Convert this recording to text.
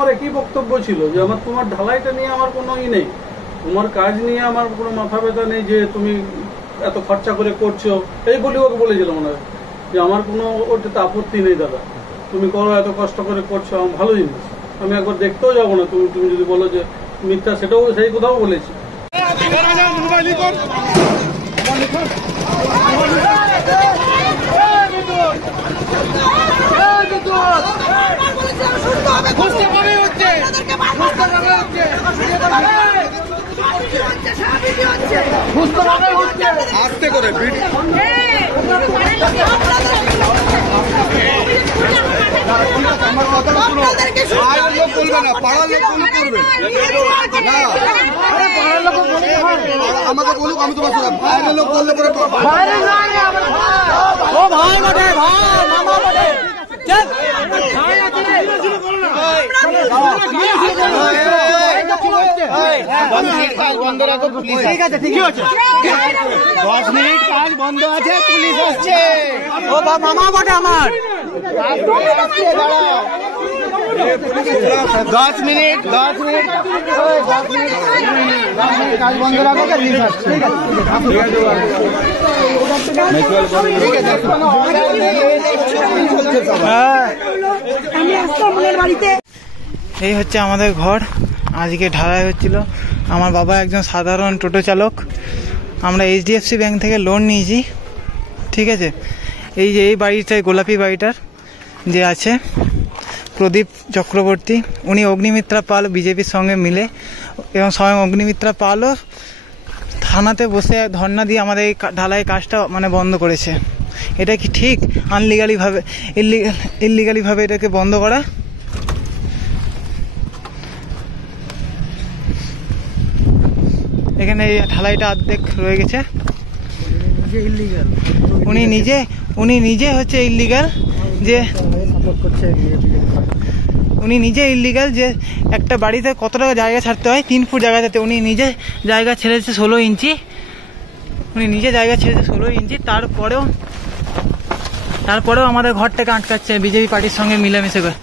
আমার একই বক্তব্য ছিল যে আমার তোমার ঢালাইটা নিয়ে আমার কোনো নেই, তোমার কাজ নিয়ে আমার কোনো মাথা ব্যথা নেই, যে তুমি এত খরচা করে করছো এই বলি ওকে বলেছিলাম না, যে আমার কোনো ওটাতে আপত্তি নেই দাদা, তুমি করো, এত কষ্ট করে করছো, আমার ভালো জিনিস, আমি একবার দেখতেও যাবো না, তুমি তুমি যদি বলো যে মিথ্যা, সেটাও সেই কথাও বলেছি। আস্তে করে আমার কথাটা শুনো, পাড়ার লোক বলবে না, পাড়ার লোক করবে না, পাড়ার লোক আমাকে বলুক, আমি তোমার সাথে বাইরের লোক বললে পরে ও ভাই বটে, ভাই মামা বটে, বন্ধ রাখো, পুলিশ ঠিক আছে, ঠিক আছে, 10 মিনিট কাজ বন্ধ আছে, পুলিশ আসছে। ও মামা বটে আমার, 10 মিনিট কাজ বন্ধ রাখো, পুলিশ আসছে। এই হচ্ছে আমাদের ঘর, আজকে ঢালাই হচ্ছিল। আমার বাবা একজন সাধারণ টোটো চালক, আমরা HDFC ব্যাংক থেকে লোন নিয়েছি, ঠিক আছে। এই যে এই বাড়িটাই, গোলাপি বাড়িটার যে আছে প্রদীপ চক্রবর্তী, উনি অগ্নিমিত্রা পাল বিজেপির সঙ্গে মিলে, এবং স্বয়ং অগ্নিমিত্রা পালও থানাতে বসে ধর্ণা দিয়ে আমাদের এই ঢালাই কাজটা মানে বন্ধ করেছে। এটা কি ঠিক? আনলিগালিভাবে ইলিগালিভাবে এটাকে বন্ধ করা। এখানে ঢালাইটা অর্ধেক রয়ে গেছে, উনি নিজে হচ্ছে ইলিগাল, যে উনি নিজে ইলিগাল, যে একটা বাড়িতে কত টাকা জায়গা ছাড়তে হয়, 3 ফুট জায়গা ছাড়তে, উনি নিজে জায়গা ছেড়েছে 16 ইঞ্চি, উনি নিজে জায়গা ছেড়েছে 16 ইঞ্চি, তারপরেও আমাদের ঘরটাকে আটকাচ্ছে বিজেপি পার্টির সঙ্গে মিলেমিশে করে।